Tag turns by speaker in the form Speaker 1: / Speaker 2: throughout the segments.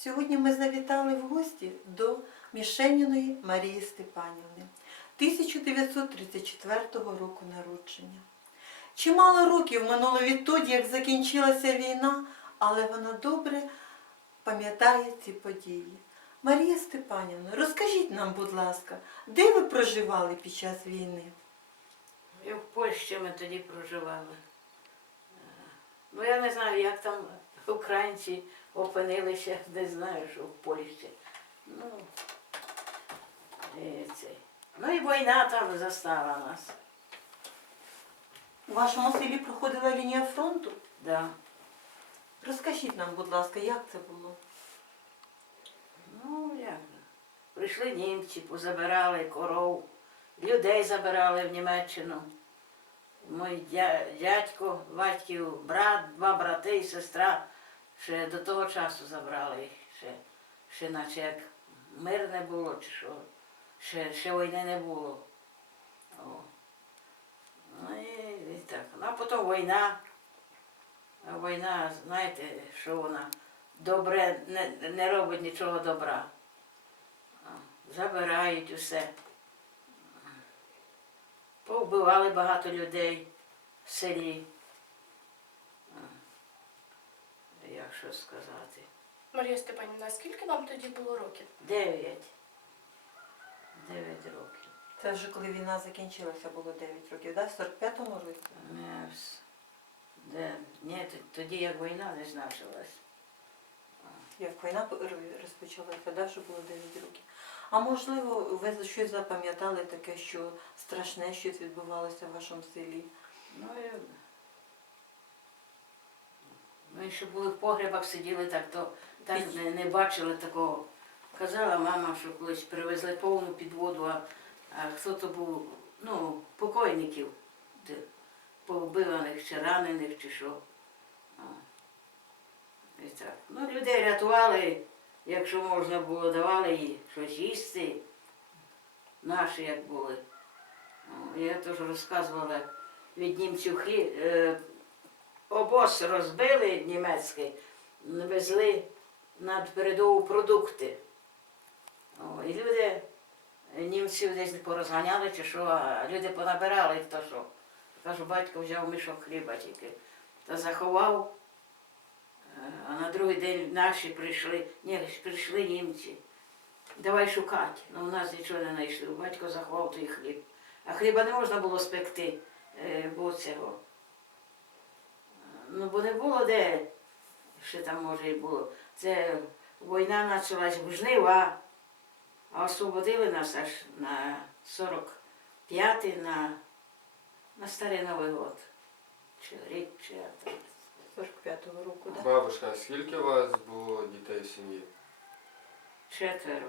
Speaker 1: Сьогодні ми завітали в гості до Мішеніної Марії Степанівни 1934 року народження. Чимало років минуло відтоді, як закінчилася війна, але вона добре пам'ятає ці події. Марія Степанівна, розкажіть нам, будь ласка, де ви проживали під час війни?
Speaker 2: І в Польщі ми тоді проживали. Ну я не знаю, як там українці опинилися, не знаю, що в Польщі. Ну, і це. ну і війна там застала нас.
Speaker 1: У вашому селі проходила лінія фронту?
Speaker 2: Да.
Speaker 1: Розкажіть нам, будь ласка, як це було?
Speaker 2: Ну як? Прийшли німці, позабирали коров, людей забирали в Німеччину. Мій дядько, батьків, брат, два брати і сестра ще до того часу забрали їх. Ще, ще наче як мир не було, чи що, ще, ще війни не було. О. Ну і, і так. Ну, а потім війна. А війна, знаєте, що вона добре не, не робить нічого добра. Забирають усе. Повбивали багато людей в селі. Як що сказати?
Speaker 3: Марія Степанівна, скільки вам тоді було років?
Speaker 2: Дев'ять. Дев'ять років.
Speaker 1: Це вже коли війна закінчилася, було 9 років, да? в 45-му році?
Speaker 2: Не, де, ні, тоді як війна не значилась.
Speaker 1: Як війна розпочалася, да, що було 9 років. А можливо, ви щось запам'ятали таке, що страшне щось відбувалося в вашому селі?
Speaker 2: Ну, і... Ми ще були в погребах, сиділи так, то так не, не бачили такого. Казала мама, що колись привезли повну підводу, а, а хто то був, ну, покойників, де, повбиваних чи ранених, чи що. А. І так. Ну, людей рятували, якщо можна було, давали їй щось їсти. Наші як були. Я теж розказувала від німців хліб. Е, обоз розбили німецький, везли на передову продукти. І люди, німців десь порозганяли чи що, а люди понабирали хто що. Кажу, батько взяв мішок хліба тільки та заховав. А на другий день наші прийшли, ні, прийшли німці. Давай шукати. Ну, у нас нічого не знайшли. Батько заховав той хліб. А хліба не можна було спекти, е, бо цього. Ну, бо не було де, ще там може і було. Це війна почалась в жнива, а освободили нас аж на 45-й на, на Старий Новий год. Чи рік, чи там.
Speaker 1: 45-го року, так?
Speaker 4: Бабушка, а скільки у вас було дітей в сім'ї?
Speaker 2: Четверо.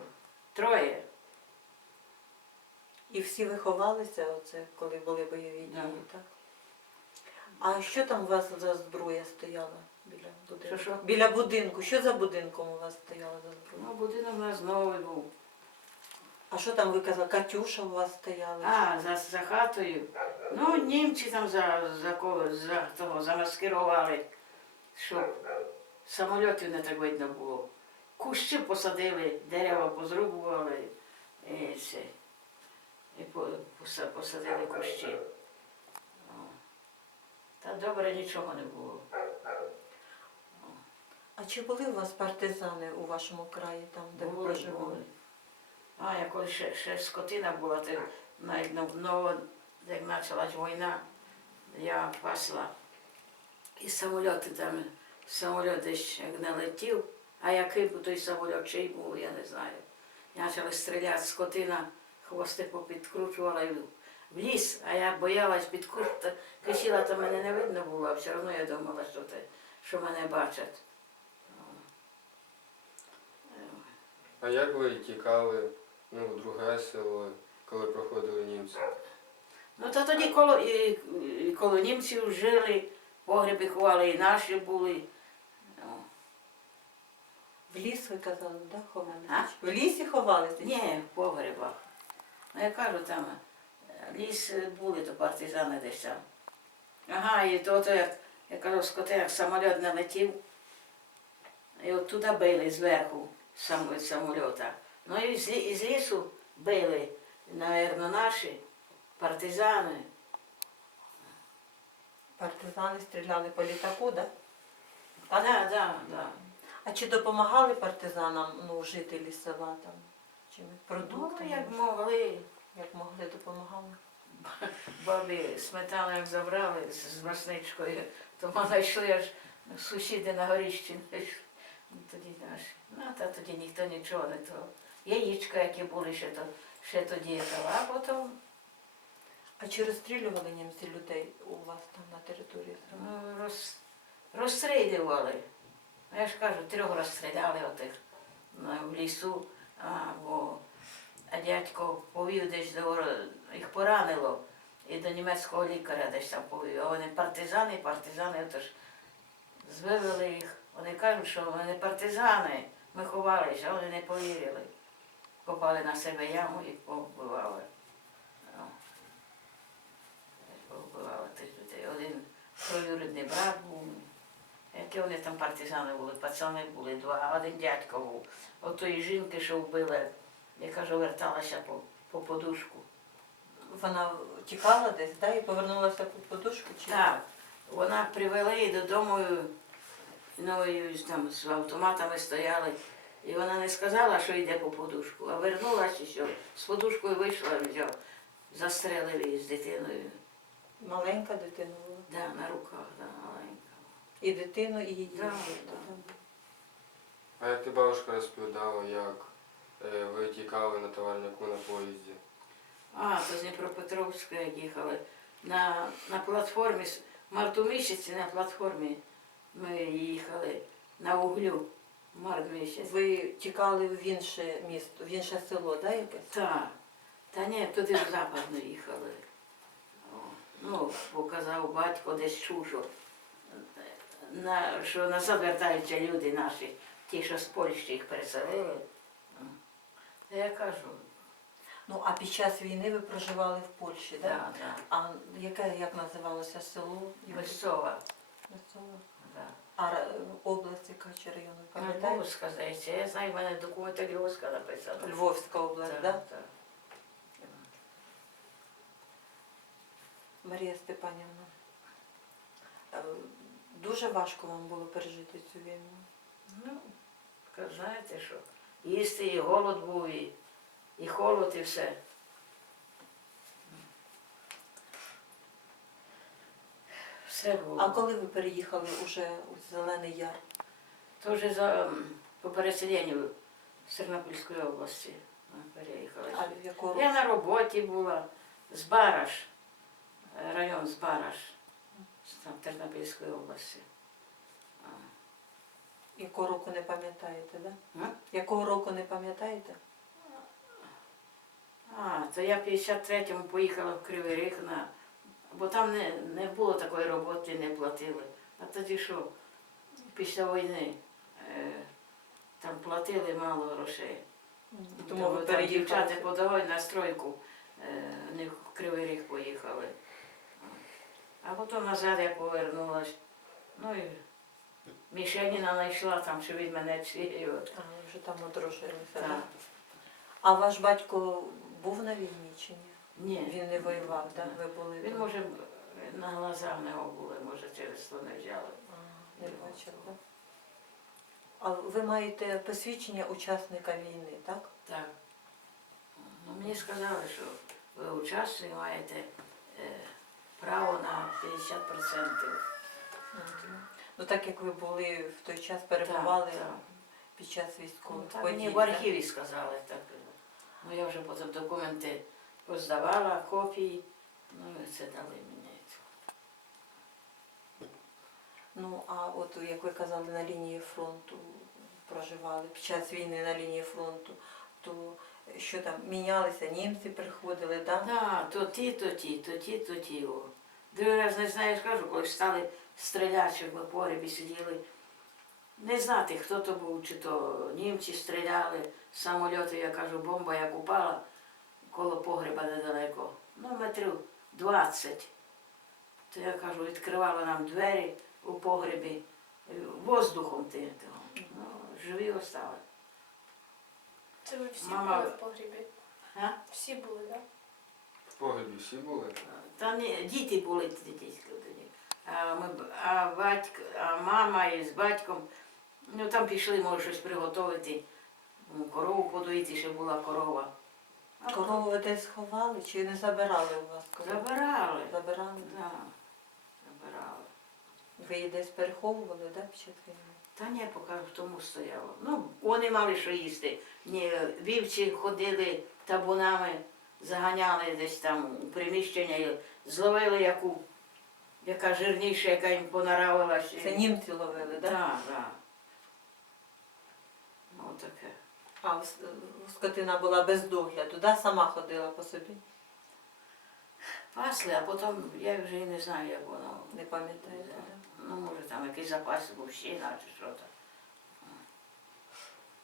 Speaker 2: Троє.
Speaker 1: І всі виховалися, оце, коли були бойові
Speaker 2: Да.
Speaker 1: дії, так? А що там у вас за зброя стояла біля будинку?
Speaker 2: Що, що?
Speaker 1: Біля будинку. Що за будинком у вас стояла за зброя?
Speaker 2: Ну, будинок у нас новий був.
Speaker 1: А що там ви казали? Катюша у вас стояла?
Speaker 2: А, за, за хатою. Ну, німці там за, за, кого- за того замаскирували, щоб самольотів не так видно було. Кущі посадили, дерева позрубували і це. І посадили кущі. Та добре нічого не було.
Speaker 1: А чи були у вас партизани у вашому краї, там, де ви
Speaker 2: Були,
Speaker 1: проживали?
Speaker 2: були. А, я коли ще, ще скотина була, то навіть нов- ново, як почалась війна, я пасла. І самоліти там, самоліт десь як не летів, а який був той самоліт, чий був, я не знаю. Я почала стріляти, скотина, хвости попідкручувала і в ліс, а я боялась підкрутити, кричила, то мене не видно було, а все одно я думала, що, те, що мене бачать.
Speaker 4: А як ви тікали ну, в друге село, коли проходили німці?
Speaker 2: Ну то тоді коло, і, і коло німців жили, погреби ховали, і наші були. Ну,
Speaker 1: В ліс ви казали, да, ховалися? В лісі ховалися?
Speaker 2: Ні, в погребах. Ну я кажу, там е, ліс е, були, то партизани десь там. Ага, і то, то як, я кажу, скоти, як самоліт не летів, І от туди били зверху з самого самольота. Ну і з, лі- із лісу били, напевно, наші партизани.
Speaker 1: Партизани стріляли по літаку, да?
Speaker 2: Так, да, да, да.
Speaker 1: А чи допомагали партизанам ну, жителі села там? Чимось
Speaker 2: Ну, як могли.
Speaker 1: як могли допомагали?
Speaker 2: Бабі сметану як забрали з масничкою, то ми знайшли аж сусіди на горіщі. знайшли. Ну, Тоді наші. Ну, та тоді ніхто нічого не то. Яєчка, які були ще, то, ще тоді а потім
Speaker 1: А чи розстрілювали німці людей у вас там на території
Speaker 2: ну, роз, розстрілювали. Я ж кажу, трьох розстріляли отих ну, в лісу, а, бо дядько повів десь до їх поранило. І до німецького лікаря десь там повів. А вони партизани, партизани, отож звивели їх. Вони кажуть, що вони партизани. Ми ховалися, а вони не повірили. Копали на себе яму і повбивали. Ну, Повбивали тих людей. Один троюрідний брат був. Які вони там партизани були, пацани були два, один дядько був. От тої жінки, що вбили, яка ж верталася по, по подушку.
Speaker 1: Вона тікала десь, да, і повернулася під подушку? Чи...
Speaker 2: Так, вона привела її додому, ну і там з автоматами стояли. І вона не сказала, що йде по подушку, а вернулася, що з подушкою вийшла, взяв, застрелив її з дитиною.
Speaker 1: Маленька дитина була.
Speaker 2: Да, на руках, да, маленька.
Speaker 1: І дитину, і її.
Speaker 2: Да,
Speaker 1: дитину.
Speaker 4: А як ти бабушка розповідала, як е, ви тікали на товарняку на поїзді?
Speaker 2: А, то з Дніпропетровська їхали. На, на платформі, в марту місяці на платформі ми їхали на углю. Март місяць.
Speaker 1: Ви тікали в інше місто, в інше село, да, якесь?
Speaker 2: Так. Та ні, туди в западну їхали. О, Ну, показав батько десь чув, що, на, що назад вертаються люди наші, ті, що з Польщі їх переселили. Та я кажу,
Speaker 1: Ну, а під час війни ви проживали в Польщі,
Speaker 2: так,
Speaker 1: да?
Speaker 2: так.
Speaker 1: А яке, як називалося село?
Speaker 2: Весова.
Speaker 1: Село?
Speaker 2: Да.
Speaker 1: А область яка чи район, пам'ятаєте?
Speaker 2: Львовська, здається. Я знаю, в мене документи Львовська написано.
Speaker 1: Львовська область,
Speaker 2: Так,
Speaker 1: да?
Speaker 2: так.
Speaker 1: Марія Степанівна. Дуже важко вам було пережити цю війну.
Speaker 2: Ну, знаєте що, їсти і голод був, і, і холод, і все. Все було.
Speaker 1: А коли ви переїхали уже у Зелений Яр?
Speaker 2: То вже за, по переселенню з Тернопільської області ми переїхали.
Speaker 1: А в якого
Speaker 2: Я на роботі була з Бараш, е, район з Бараш, там, Тернопільської області.
Speaker 1: Якого року не пам'ятаєте, да? Якого року не пам'ятаєте?
Speaker 2: А, то я в 53-му поїхала в Кривий Ріг, на... бо там не, не було такої роботи, не платили. А тоді що, після війни е, там платили мало грошей.
Speaker 1: Тому ви
Speaker 2: там
Speaker 1: переїхали.
Speaker 2: дівчата подавали на стройку, е, вони в Кривий Ріг поїхали. А потім назад я повернулась. Ну і Мішеніна знайшла там, що від мене цвілі. От.
Speaker 1: А, ви вже там одружилися,
Speaker 2: Так.
Speaker 1: да? А ваш батько був на війні чи ні?
Speaker 2: Ні.
Speaker 1: Він не воював, так? Ви були
Speaker 2: Він може на глазах в нього були, може через то не взяли.
Speaker 1: А, не бачив, так? А ви маєте посвідчення учасника війни, так?
Speaker 2: Так. Ну, мені сказали, що ви учасник маєте е, право на 50%.
Speaker 1: Ну так як ви були в той час перебували
Speaker 2: Так, так.
Speaker 1: під час
Speaker 2: Ну,
Speaker 1: військових
Speaker 2: так
Speaker 1: подій.
Speaker 2: мені в
Speaker 1: так?
Speaker 2: архіві сказали так. Ну я вже потім документи поздавала, копії, ну і це дали мені.
Speaker 1: Ну а от як ви казали, на лінії фронту проживали під час війни на лінії фронту, то що там мінялися, німці приходили, так?
Speaker 2: Так, то ті, то ті, то ті, то ті. О. Другий раз не знаю, скажу, коли стали стріляти, щоб ми в погребі сиділи. Не знати, хто то був, чи то німці стріляли з самольоту, я кажу, бомба як упала коло погреба недалеко. Ну, метрів 20. То я кажу, відкривала нам двері у погребі, воздухом тим. Ну, живі остали.
Speaker 3: Це ви всі
Speaker 2: Мама-
Speaker 3: були в погрібі?
Speaker 2: А?
Speaker 3: Всі були, так?
Speaker 4: В погребі всі були?
Speaker 2: Та не, діти були дитячі тоді. А, ми, б- а, батько, а мама із батьком, ну там пішли, може, щось приготувати. Ну, Корову подоїти, ще була корова. А
Speaker 1: Корову ви десь сховали чи не забирали у вас корову?
Speaker 2: Забирали.
Speaker 1: Забирали?
Speaker 2: Да, забирали.
Speaker 1: Ви її десь переховували, да, під час війни?
Speaker 2: Та ні, поки в тому стояло. Ну, вони мали що їсти. Ні, вівці ходили табунами, заганяли десь там у приміщення, зловили яку, яка жирніша, яка їм понаравилася.
Speaker 1: Це німці ловили,
Speaker 2: Так,
Speaker 1: да?
Speaker 2: так. Ну, таке.
Speaker 1: А скотина була без догляду, да? сама ходила по собі.
Speaker 2: Пасли, а потім я вже і не знаю, як воно.
Speaker 1: Не пам'ятаєте, да?
Speaker 2: Ну, може, там якийсь запас був ще, наче що там.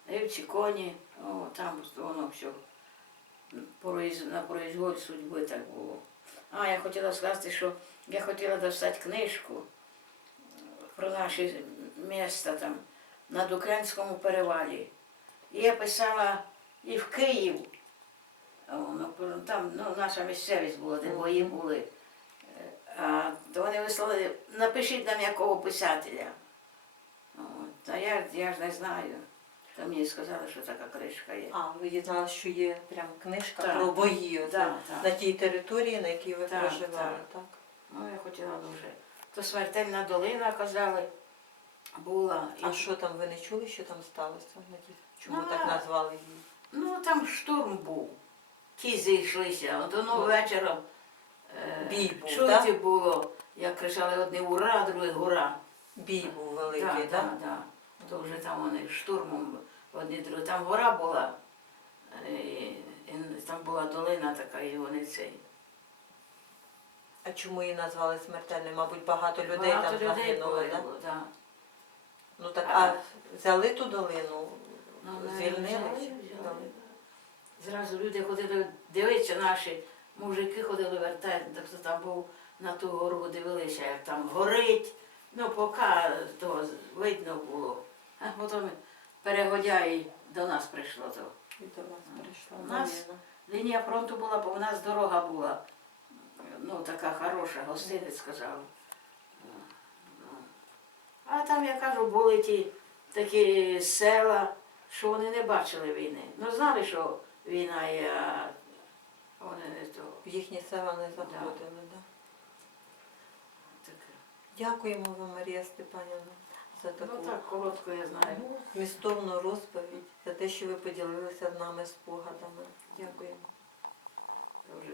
Speaker 2: Вівці, коні, о, там воно все на произволь судьби так було. А, я хотіла сказати, що я хотіла достати книжку про наше місто там на Дукрянському перевалі. І я писала і в Київ. О, ну, там ну, наша місцевість була, де бої були. Е, А, то вони вислали, напишіть нам якого писателя. От, а я, я ж не знаю. Та мені сказали, що така кришка є.
Speaker 1: А, ви дізналися, що є прям книжка
Speaker 2: Так.
Speaker 1: про бої
Speaker 2: Так, так.
Speaker 1: на тій території, на якій ви
Speaker 2: Так,
Speaker 1: проживали,
Speaker 2: так.
Speaker 1: так?
Speaker 2: Ну, я хотіла дуже. То смертельна долина, казали, була. І-
Speaker 1: А що там, ви не чули, що там сталося? Чому
Speaker 2: Ну,
Speaker 1: так назвали її?
Speaker 2: Ну, там штурм був. Ті зійшлися. От воно вечором е,
Speaker 1: Бій був,
Speaker 2: чути
Speaker 1: так?
Speaker 2: було, як кричали одні ура, другі гура.
Speaker 1: Бій був великий,
Speaker 2: Так,
Speaker 1: так?
Speaker 2: так, так. То вже там вони штурмом одні другі. Там гора була, е, і там була долина така, і вони цей.
Speaker 1: А чому її назвали смертельною? Мабуть, багато людей
Speaker 2: Багато
Speaker 1: там
Speaker 2: людей
Speaker 1: загинуло, так?
Speaker 2: погибло, да?
Speaker 1: Ну так,
Speaker 2: А-
Speaker 1: а взяли ту долину,
Speaker 2: Ну,
Speaker 1: звільнили?
Speaker 2: взяли, взяли. Зразу люди ходили дивитися наші, мужики ходили вертати, так що там був на ту гору дивилися, як там горить. Ну, поки то видно було. А потім перегодя і до нас прийшло то.
Speaker 1: І до вас прийшла
Speaker 2: У нас- Лінія фронту була, бо у нас дорога була. Ну, така хороша, гостинець сказав. А там, я кажу, були ті такі села, що вони не бачили війни. Ну, знали, що війна є, а вони не то.
Speaker 1: В їхні села не заходили, да. Дякуємо вам, Марія Степанівна, за ну, таку
Speaker 2: ну, так, коротко, я знаю.
Speaker 1: Ну, містовну розповідь, за те, що ви поділилися з нами спогадами. Дякуємо. Дуже.